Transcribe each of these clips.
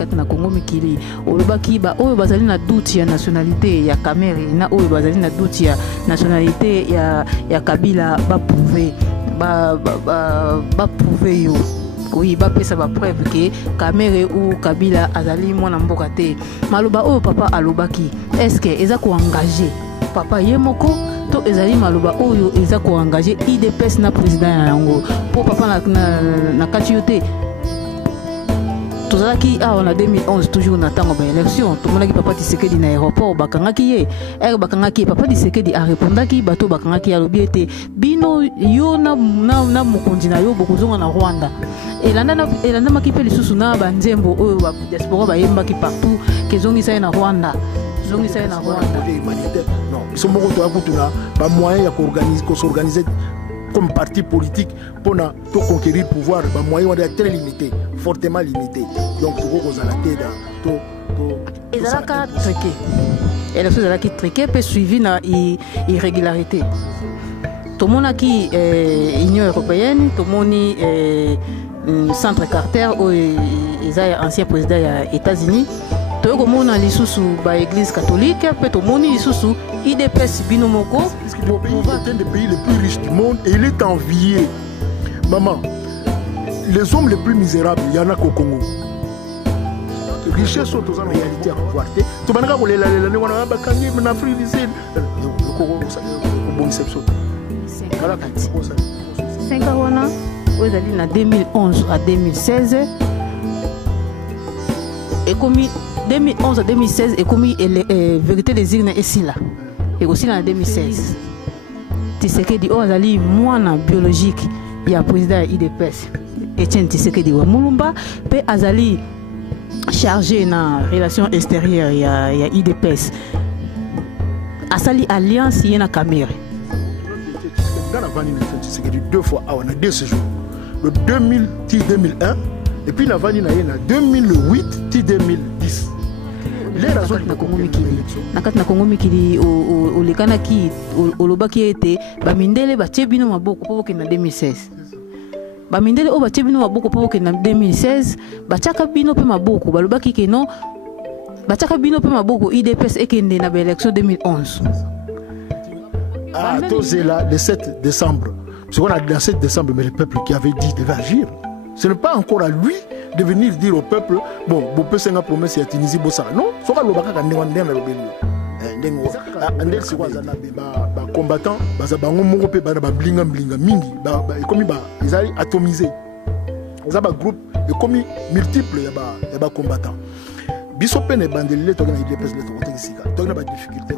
kati na Congo mikili olobaki ba oyo bazali na doute ya nationalité ya Kamere na oyo bazali na doute ya nationalité ya Kabila ba prouver yo oui ba pesa ba preuve que Kamere ou Kabila azali mwana mboka te maloba oyo papa alobaki est-ce que eza ko engager papa yemoko to ezali maloba oyo eza ko engager IDPS na président yango pour papa na kati yote tozalaki on a 2011 toujours na tango ba élection to monaki papa Tshisekedi na aéroport bakangaki ye bakangaki papa Tshisekedi a répondaki bato bakangaki alobi ete bino yo na mokonzi na yo bokozonga na Rwanda elanda makipe lisusu na banzembo oyo ba diaspora bayembaki partout kezongisa ye na Rwanda zongisa ye na Rwanda non ils sont beaucoup à ba moyen ya s'organiser comme parti politique pour conquérir le pouvoir, les moyens sont très limités, fortement limités. Donc, il faut qu'on ait et ça a triqué. Et la chose qui triqué peut suivre une irrégularité. Tout le monde qui est Union européenne, tout le monde centre Carter, ancien président des États-Unis. Tout le monde a l'église catholique, tout le monde a IDPS Binomoko. C'est un des pays les plus riches du monde et il est envié. Maman, les hommes les plus misérables, il y en a qu'au Congo. Les richesses sont en réalité à pouvoir. Tu vas regarder les Afrique du Sud. Le Congo, c'est une bonne exception. 5 ans, en 2011 à 2016, et comme 2011 à 2016 et comme vérité des îles ici là et aussi en 2016 Tshisekedi ozali mwana biologique ya président IDPS Etienne Tshisekedi wa Mulumba pe azali chargé na relations extérieures ya IDPS asali alliance yena Kamere Gana vani na Tshisekedi deux fois on a deux séjours le 2000-2001 et puis la vani na yena 2008-2010 les raisons de Congo mikili nakati na Congo mikili olekana ki olobaki ete bamindele batie bino maboko po ke na 2016 bamindele o batie bino maboko po ke na 2016 bachaka bino pe maboko balobaki ke non bachaka bino pe maboko IDPS ekende na élection 2011 c'est là le 7 décembre ce qu'on a dit le 7 décembre mais le peuple qui avait dit devait agir. Ce n'est pas encore à lui de venir dire au peuple bon, vous pouvez faire une promesse à Tunisie, non, ce n'est pas le combattant, ils atomisé. Ils ont un groupe multiple de combattants. Bisopene bandelé, tu as des difficultés.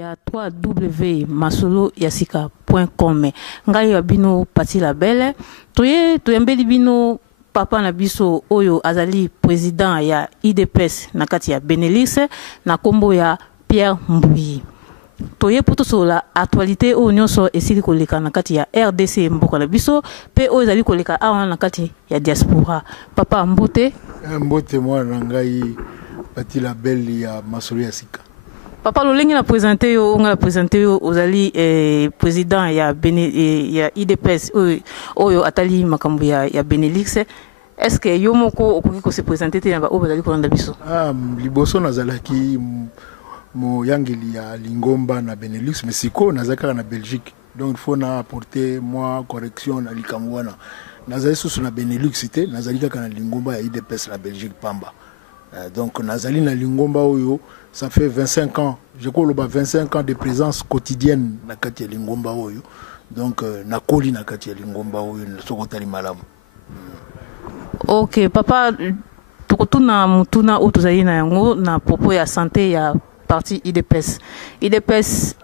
ya www.masoloyasika.com ngai ya bino pati la belle toyembeli bino papa na biso oyo azali président ya IDPS na kati ya Benelux na kombo ya Pierre Mbuyi toye poto so la actualité o nyonso esili koleka na kati ya RDC mboka na biso pe o ezali koleka awa na kati ya diaspora papa mbote mwana ngai pati la belle ya Masolo ya Sika. Papa Lolengi na présenté yo on a présenté yo ozali président ya ya IDPS oyo atali makambo ya Benelux est-ce que yo moko okoki ko se présenter te na ba o bazali ko landa biso liboso nazalaki mo yangeli ya Lingomba na Benelux mais siko nazaka na Belgique donc il faut na apporter moi correction na likamwana nazali susu na Benelux te nazali kaka na Lingomba ya IDPS na Belgique pamba donc nazali na Lingomba oyo ça fait 25 ans je crois 25 ans de présence quotidienne na kati ya Lingomba oyo donc na koli na kati ya Lingomba oyo sokotali malamu. OK papa tukotuna mutuna otuzali na yango na propos ya santé ya parti IDPS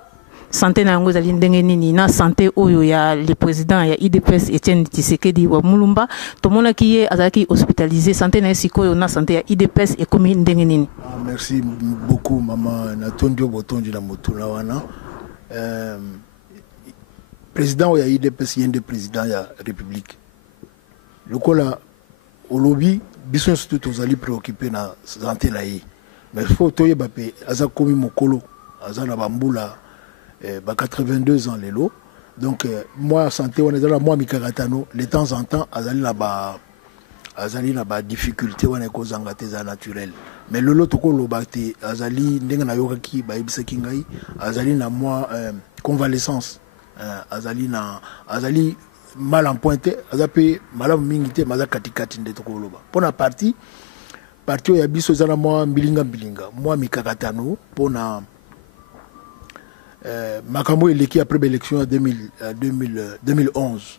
santé na yango ezali ndenge nini na santé oyo ya le président ya IDPS Etienne Tshisekedi wa Mulumba tomonaki ye azalaki hospitalisé santé na sikoyo na santé ya IDPS ekomi ndenge nini. Merci beaucoup maman Natondio Botondi na motuna wana. Président ya IDPS yende président ya République. Lokola au lobby biso surtout ozali préoccupé na santé na ye. Mais faut toyeba pe aza komi mokolo aza na bambula 82 ans lelo. Donc moi santé on est là moi mikakatano de temps en temps azali na ba difficulté wana ko zangate za naturel. Mais lolo toko lobate azali ndenga na yokaki ba ibisaki ngai azali na moi convalescence azali mal en pointe azape malamu mingi te maza katikati nde toko loba. Pona parti ya biso zana moi mbilinga moi mikakatano pona makambo eleki après l'élection en 2011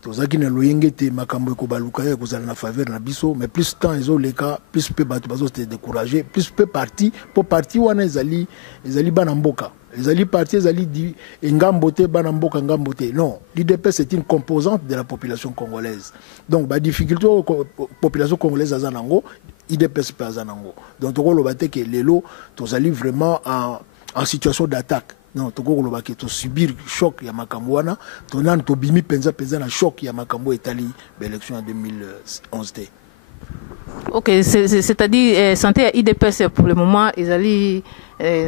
tozaki na loyenge te makambo ekobaluka ya kozala na faveur na biso mais plus temps ezoleka plus peu bato bazo se décourager plus peu parti pour parti wana ezali bana mboka ezali parti ezali di ngambo te bana mboka ngambo te non l'IDPS c'est une composante de la population congolaise donc ba difficulté population congolaise azanango IDPS pas azanango donc tokolo bate ke lelo tozali vraiment en situation d'attaque. Non, toko loba ke to subir choc ya makambo wana, to nan to bimi penza na choc ya makambo etali l'élection en 2011 té. OK, c'est-à-dire santé à IDPS pour le moment ezali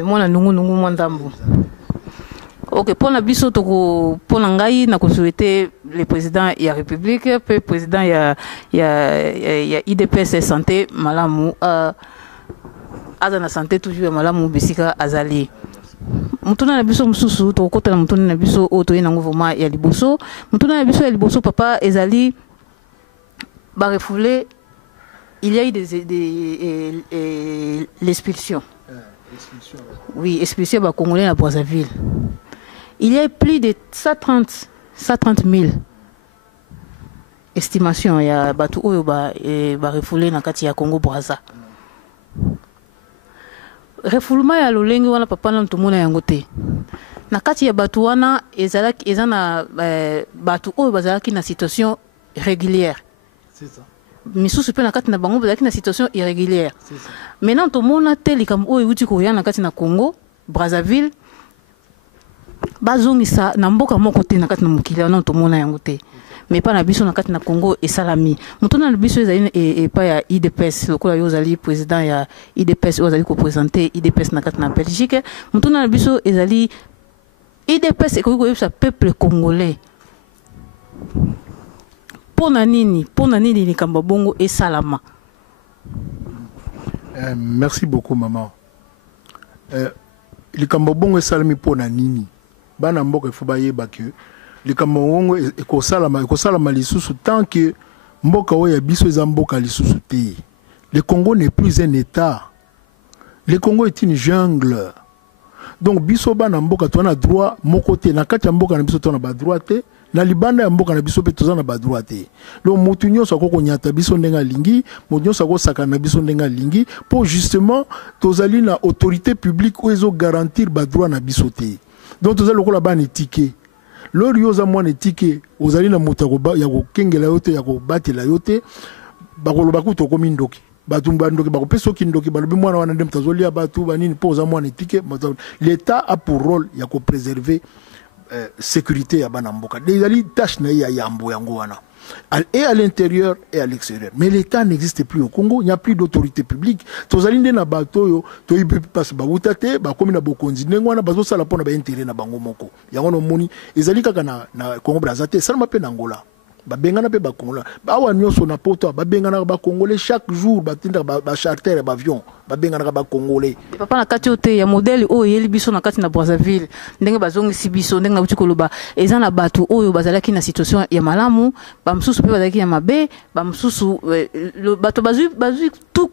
mona nungu mwandambu. OK, pour na biso toko pour ngai na ko souhaiter le président ya République, le président ya IDPS santé malamu azana santé toujours malamu bisika azali. Mutuna na biso mususu to kota na mutuna na biso o to ina nguvuma ya liboso mutuna na biso ya liboso papa ezali ba refoulé il y a eu l'expulsion oui expulsion ba congolais na Brazzaville il y a plus de 130 000 estimation ya batu oyo ba refoulé na kati ya Congo Brazza refoulement ya lolenge wana papa na ntomona yango te na kati ya batu wana ezana batu oyo bazalaki na situation régulière c'est ça misusu pe na kati na bango bazalaki na situation irrégulière c'est ça maintenant tomona te likambo oyo uti ko yana kati na Congo Brazzaville bazongisa na mboka moko te na kati na mokili wana tomona yango te mais pas na biso na kati na Congo et salami mutuna na biso ezali et pas ya IDPS lokola yo zali président ya IDPS yo zali ko présenter IDPS na kati na Belgique mutuna na biso ezali IDPS e ko yebisa peuple congolais pona nini ni kamba bongo et salama. Merci beaucoup maman. Likambo bongo et salami pona nini bana mboka faut bayeba ke likambo bongo ekosalama lisusu tant que mboka oya biso eza mboka lisusu te. Le Congo n'est plus un état. Le Congo est une jungle. Donc biso bana mboka to na droit moko te na kati ya mboka na biso to na ba droit te na libanda ya mboka na biso pe toza na ba droit te. Le mutu nyonso ko nyata biso ndenga lingi, mutu nyonso ko saka na biso ndenga lingi pour justement tozali na autorité publique ou ezo garantir ba droit na biso te. Donc tozali lokola ba ticket. Lori yoza mwana ticket ozali na mutu ya ko kengela yote ya ko batela yote bakoloba ku to komi ndoki. Batu ndoki bako peso ki ndoki balobi mwana wana ndem tazolia batu banini poza mwana ticket. L'État a pour rôle ya ko préserver sécurité ya bana mboka. Dezali tâche na ya yambo yango wana. Et à l'intérieur et à l'extérieur. Mais l'État n'existe plus au Congo, il n'y a plus d'autorité publique. Tozali nde na bato yo to ipe passe ba wutate ba komi na bokonzi ndengwana bazo sala pona ba intérêt na bango moko. Yango no moni ezali kaka na Congo Brazzaville ça mape na Angola. Ba bengana pe ba Congola. Ba wa nyonso na poto ba bengana ba Congolais chaque jour ba tinda ba charter ba avion. Ba bengana ba Congolais. Papa na kati ote ya modèle o yeli biso na kati na Brazzaville. Ndenge bazongi si biso ndenge na buti koloba eza na batu oyo bazalaki na situation ya malamu, ba msusu pe bazalaki ya mabe, ba msusu batu bazui tout